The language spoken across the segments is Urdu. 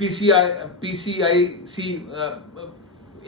PCIC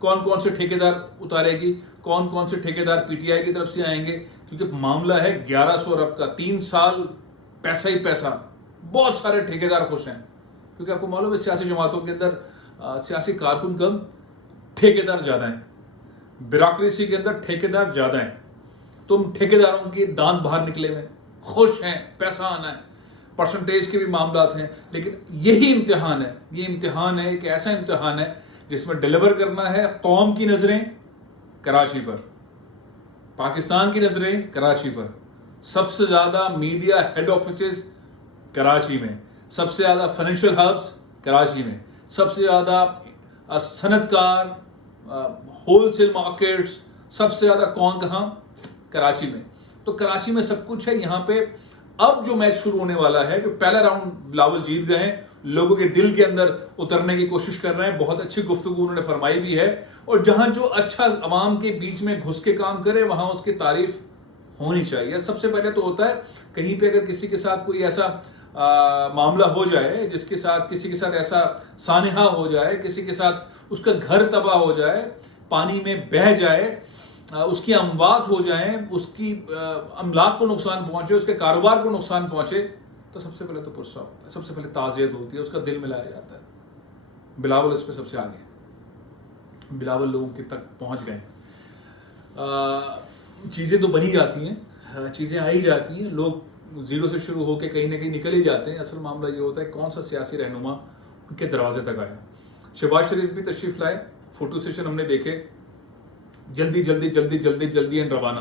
کون کون سے ٹھیکیدار اتارے گی, کون کون سے ٹھیکیدار پی ٹی آئی کی طرف سے آئیں گے, کیونکہ معاملہ ہے 1100 ارب کا, 3 سال پیسہ ہی پیسہ. بہت سارے ٹھیکیدار خوش ہیں, کیونکہ آپ کو معلوم ہے سیاسی جماعتوں کے اندر سیاسی کارکن کم, ٹھیکیدار زیادہ ہیں. بیوروکریسی کے اندر ٹھیکیدار زیادہ ہیں. تم ٹھیکیداروں کے دانت باہر نکلے ہوئے, خوش ہیں, پیسہ آنا ہے, پرسنٹیج کے بھی معاملات ہیں. لیکن یہی امتحان ہے, یہ امتحان ہے, ایک ایسا امتحان ہے جس میں ڈیلیور کرنا ہے. قوم کی نظریں کراچی پر, پاکستان کی نظریں کراچی پر, سب سے زیادہ میڈیا ہیڈ آفیسز کراچی میں, سب سے زیادہ فائنینشیل ہبس کراچی میں, سب سے زیادہ صنعت کار, ہول سیل مارکیٹس, سب سے زیادہ کون کہاں؟ کراچی میں. تو کراچی میں سب کچھ ہے. یہاں پہ اب جو میچ شروع ہونے والا ہے, جو پہلا راؤنڈ بلاول جیت گئے ہیں, لوگوں کے دل کے اندر اترنے کی کوشش کر رہے ہیں. بہت اچھی گفتگو انہوں نے فرمائی بھی ہے, اور جہاں جو اچھا عوام کے بیچ میں گھس کے کام کرے وہاں اس کی تعریف ہونی چاہیے. سب سے پہلے تو ہوتا ہے کہیں پہ اگر کسی کے ساتھ کوئی ایسا معاملہ ہو جائے, جس کے ساتھ کسی کے ساتھ ایسا سانحہ ہو جائے, کسی کے ساتھ اس کا گھر تباہ ہو جائے, پانی میں بہہ جائے, اس کی اموات ہو جائیں, اس کی املاک کو نقصان پہنچے, اس کے کاروبار کو نقصان پہنچے, تو سب سے پہلے تو پرسہ ہوتا ہے, سب سے پہلے تعزیت ہوتی ہے, اس کا دل ملایا جاتا ہے. بلاول اس پہ سب سے آگے, بلاول لوگوں کے تک پہنچ گئے. چیزیں تو بنی جاتی ہیں, چیزیں آئی جاتی ہیں, لوگ زیرو سے شروع ہو کے کہیں نہ کہیں نکل ہی جاتے ہیں. اصل معاملہ یہ ہوتا ہے کون سا سیاسی رہنما ان کے دروازے تک آیا. شہباز شریف بھی تشریف لائے, فوٹو سیشن ہم نے دیکھے, جلدی جلدی جلدی جلدی جلدی اینڈ روانہ.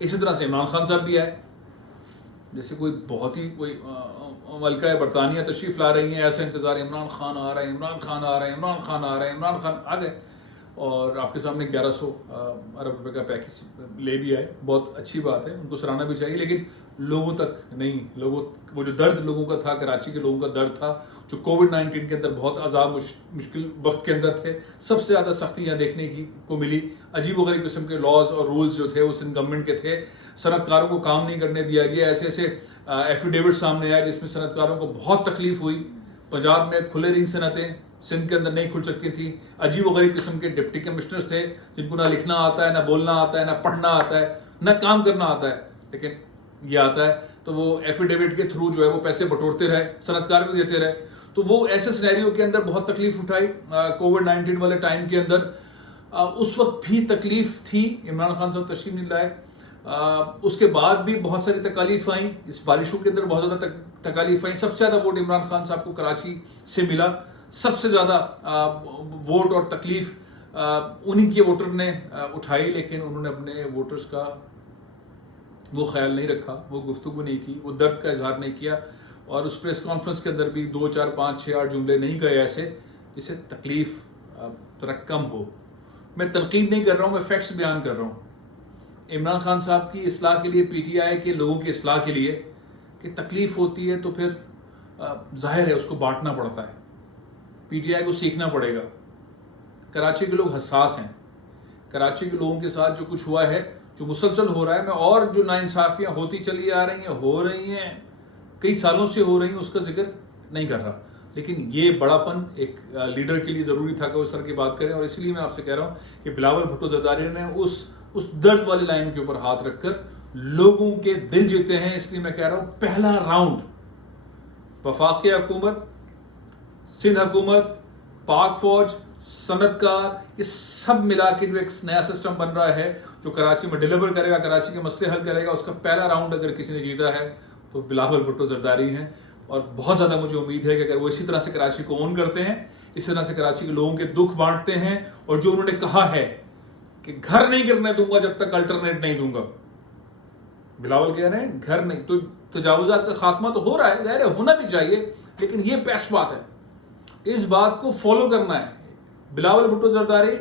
اسی طرح سے عمران خان صاحب بھی آئے, جیسے کوئی بہت ہی کوئی ملکہ برطانیہ تشریف لا رہی ہیں, ایسا انتظار, عمران خان آ رہے ہیں, عمران خان آ رہے ہیں, عمران خان آ رہے ہیں, عمران خان آ گئے, اور آپ کے سامنے 1100 ارب روپے کا پیکج لے بھی آئے. بہت اچھی بات ہے, ان کو سراہنا بھی چاہیے, لیکن لوگوں تک نہیں. لوگوں وہ جو درد لوگوں کا تھا, کراچی کے لوگوں کا درد تھا, جو کووڈ-19 کے اندر بہت عذاب مشکل وقت کے اندر تھے, سب سے زیادہ سختیاں دیکھنے کو ملی. عجیب و غریب قسم کے لاز اور رولز جو تھے اس گورنمنٹ کے تھے. صنعت کاروں کو کام نہیں کرنے دیا گیا. ایسے ایسے ایفیڈیوٹ سامنے آئے جس میں صنعت کاروں کو بہت تکلیف ہوئی. پنجاب میں کھلے رہی صنعتیں, سندھ کے اندر نہیں کھل سکتی تھیں. عجیب و غریب قسم کے ڈپٹی کمشنرز تھے جن کو نہ لکھنا آتا ہے, نہ بولنا آتا ہے, نہ پڑھنا آتا ہے, نہ کام کرنا آتا ہے, لیکن یہ آتا ہے. تو وہ ایفیڈیوٹ کے تھرو جو ہے وہ پیسے بٹورتے رہے, صنعت کار بھی دیتے رہے. تو وہ ایسے سینیریو کے اندر بہت تکلیف اٹھائی کووڈ-19 والے ٹائم کے اندر. اس وقت بھی تکلیف تھی, عمران خان صاحب تشریف نہیں لائے. اس کے بعد بھی بہت ساری تکالیف آئیں, اس بارشوں کے اندر بہت زیادہ تکالیف آئیں. سب سے زیادہ ووٹ عمران خان صاحب کو کراچی سے ملا. سب سے زیادہ ووٹ اور تکلیف انہی کے ووٹر نے اٹھائی, لیکن انہوں نے اپنے ووٹرز کا وہ خیال نہیں رکھا, وہ گفتگو نہیں کی, وہ درد کا اظہار نہیں کیا. اور اس پریس کانفرنس کے اندر بھی 2 4 5 6 8 جملے نہیں کہے ایسے جس سے تکلیف ذرا کم ہو. میں تنقید نہیں کر رہا ہوں, میں فیکٹس بیان کر رہا ہوں. عمران خان صاحب کی اصلاح کے لیے, پی ٹی آئی کے لوگوں کی اصلاح کے لیے کہ تکلیف ہوتی ہے تو پھر ظاہر ہے اس کو بانٹنا پڑتا ہے. پی ٹی آئی کو سیکھنا پڑے گا. کراچی کے لوگ حساس ہیں. کراچی کے لوگوں کے ساتھ جو کچھ ہوا ہے, جو مسلسل ہو رہا ہے, میں اور جو ناانصافیاں ہوتی چلی آ رہی ہیں, ہو رہی ہیں, کئی سالوں سے ہو رہی ہیں, اس کا ذکر نہیں کر رہا. لیکن یہ بڑا پن ایک لیڈر کے لیے ضروری تھا کہ وہ اس طرح کی بات کریں. اور اس لیے میں آپ سے کہہ رہا ہوں کہ بلاول بھٹو زرداری نے اس درد والی لائن کے اوپر ہاتھ رکھ کر لوگوں کے دل جیتے ہیں. اس لیے میں کہہ رہا ہوں پہلا راؤنڈ وفاقی حکومت, سندھ حکومت, پاک فوج, صنعت کار, یہ سب ملا کے جو ایک نیا سسٹم بن رہا ہے جو کراچی میں ڈیلیور کرے گا, کراچی کے مسئلے حل کرے گا, اس کا پہلا راؤنڈ اگر کسی نے جیتا ہے تو بلاول بھٹو زرداری ہیں. اور بہت زیادہ مجھے امید ہے کہ اگر وہ اسی طرح سے کراچی کو اون کرتے ہیں, اسی طرح سے کراچی کے لوگوں کے دکھ بانٹتے ہیں, اور جو انہوں نے کہا ہے کہ گھر نہیں کرنے دوں گا جب تک الٹرنیٹ نہیں دوں گا. بلاول کہہ رہے ہیں گھر نہیں, تو تجاوزات کا خاتمہ تو ہو رہا ہے, ظاہر ہے ہونا بھی چاہیے, لیکن یہ بیسٹ بات ہے, اس بات کو فالو کرنا ہے. بلاول بھٹو زرداری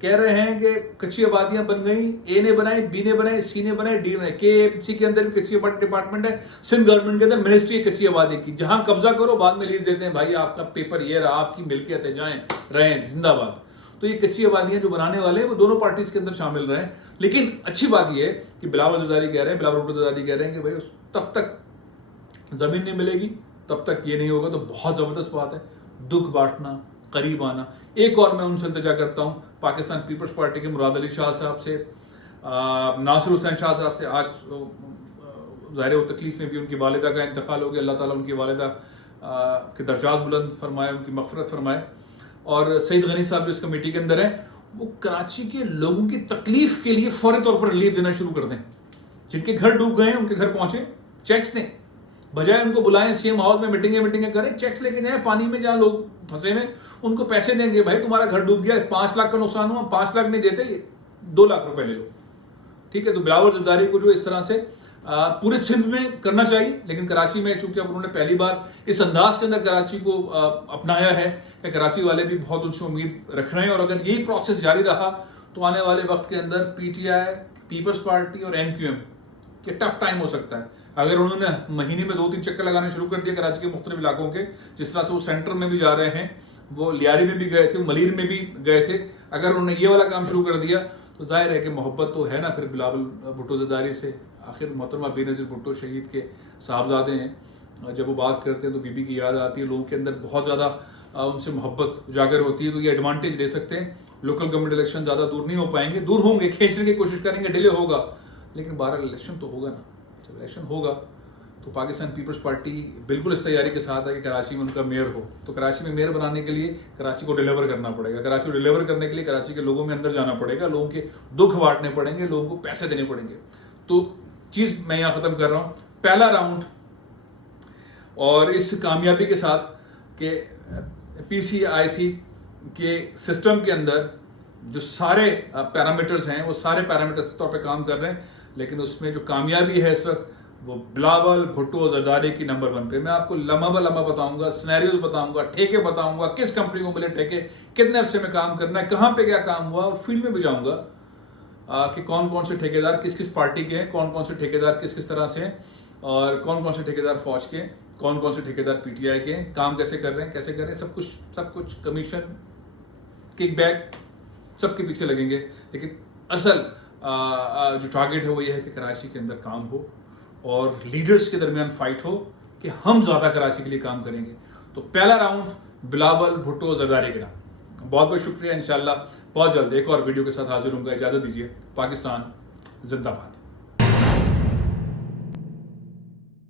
کہہ رہے ہیں کہ کچی آبادیاں بن گئیں, اے نے بنائی, بی نے بنائی, سی نے بنائی, ڈی نے. کے ایم سی کے اندر بھی کچی آبادی ڈپارٹمنٹ ہے, سندھ گورنمنٹ کے اندر منسٹری ہے کچی آبادی کی. جہاں قبضہ کرو بعد میں لیز دیتے ہیں, بھائی آپ کا پیپر یہ رہا, آپ کی ملکیت ہے, جائیں رہیں زندہ باد. تو یہ کچی آبادیاں جو بنانے والے ہیں وہ دونوں پارٹیز کے اندر شامل رہیں. لیکن اچھی بات یہ ہے کہ بلاول زرداری کہہ رہے ہیں, بلاول بھٹو زرداری کہہ رہے ہیں کہ بھائی تب تک زمین نہیں ملے گی تب تک یہ نہیں ہوگا. تو بہت زبردست بات ہے. دکھ بانٹنا, قریب آنا. ایک اور میں ان سے التجا کرتا ہوں پاکستان پیپلز پارٹی کے مراد علی شاہ صاحب سے, ناصر حسین شاہ صاحب سے. آج ظاہر و تکلیف میں بھی ان کی والدہ کا انتقال ہو گیا, اللہ تعالیٰ ان کی والدہ کے درجات بلند فرمائے, ان کی مغفرت فرمائے. اور سعید غنی صاحب جو اس کمیٹی کے اندر ہیں, وہ کراچی کے لوگوں کی تکلیف کے لیے فوری طور پر ریلیف دینا شروع کر دیں. جن کے گھر ڈوب گئے ہیں ان کے گھر پہنچے, چیکس دیں, بجائے ان کو بلائیں سی ایم ہاؤس میں میٹنگیں کریں, چیکس لے کے جائیں پانی میں جہاں لوگ پھنسے ہوئے ان کو پیسے دیں گے. بھائی تمہارا گھر ڈوب گیا, 5 لاکھ کا نقصان ہوا, 5 لاکھ نہیں دیتے, 2 لاکھ روپے لے لو. ٹھیک ہے, تو بلاول زرداری کو جو اس طرح سے پورے سندھ میں کرنا چاہیے, لیکن کراچی میں چونکہ اب انہوں نے پہلی بار اس انداز کے اندر کراچی کو اپنایا ہے کہ کراچی والے بھی بہت ان سے امید رکھ رہے ہیں. اور اگر یہی پروسیس جاری رہا تو آنے والے وقت کے اندر PTI, Peoples Party اور ایم کیو ایم کے ٹف ٹائم ہو سکتا ہے. اگر انہوں نے مہینے میں 2-3 چکر لگانے شروع کر دیا کراچی کے مختلف علاقوں کے, جس طرح سے وہ سینٹر میں بھی جا رہے ہیں, وہ لیاری میں بھی گئے تھے, ملیر میں بھی گئے تھے, اگر انہوں نے یہ والا کام شروع کر دیا تو ظاہر ہے کہ محبت تو ہے نا پھر بلاول بھٹو زرداری سے. آخر محترمہ بے نظیر بھٹو شہید کے صاحبزادے ہیں, جب وہ بات کرتے ہیں تو بی بی کی یاد آتی ہے, لوگوں کے اندر بہت زیادہ ان سے محبت اجاگر ہوتی ہے. تو یہ ایڈوانٹیج لے سکتے ہیں. لوکل گورنمنٹ الیکشن زیادہ دور نہیں ہو پائیں گے, دور ہوں گے, کھینچنے کی کوشش کریں گے, ڈیلے ہوگا, لیکن بہرحال الیکشن تو ہوگا نا. جب الیکشن ہوگا تو پاکستان پیپلز پارٹی بالکل اس تیاری کے ساتھ ہے کہ کراچی میں ان کا میئر ہو. تو کراچی میں میئر بنانے کے لیے کراچی کو ڈیلیور کرنا پڑے گا. کراچی کو ڈیلیور کرنے کے لیے کراچی کے لوگوں میں اندر جانا پڑے گا, لوگوں کے دکھ بانٹنے پڑیں گے, لوگوں کو پیسے دینے پڑیں گے. تو چیز میں یہاں ختم کر رہا ہوں. پہلا راؤنڈ اور اس کامیابی کے ساتھ کہ پی سی آئی سی کے سسٹم کے اندر جو سارے پیرامیٹرز ہیں وہ سارے پیرامیٹرز کے طور پہ کام کر رہے ہیں, لیکن اس میں جو کامیابی ہے اس وقت وہ بلاول بھٹو زرداری کی نمبر 1 پہ. میں آپ کو لمحہ بہ لمحہ بتاؤں گا, سینیریوز بتاؤں گا, ٹھیکے بتاؤں گا, کس کمپنی کو ملے ٹھیکے, کتنے عرصے میں کام کرنا ہے, کہاں پہ کیا کام ہوا, اور فیلڈ میں بھی جاؤں گا کہ کون کون سے ٹھیکیدار کس کس پارٹی کے ہیں, کون کون سے ٹھیکیدار کس کس طرح سے ہیں, اور کون کون سے ٹھیکیدار فوج کے ہیں, کون کون سے ٹھیکیدار پی ٹی آئی کے ہیں, کام کیسے کر رہے ہیں, کیسے کر رہے ہیں, سب کچھ کمیشن, کک بیک, سب کے پیچھے لگیں گے. لیکن اصل جو ٹارگیٹ ہے وہ یہ ہے کہ کراچی کے اندر کام ہو اور لیڈرز کے درمیان فائٹ ہو کہ ہم زیادہ کراچی کے لیے کام کریں گے. تو پہلا راؤنڈ بلاول بھٹو زرداری کے نام. بہت بہت شکریہ. انشاءاللہ بہت جلد ایک اور ویڈیو کے ساتھ حاضر ہوں گا. اجازت دیجیے. پاکستان زندہ باد.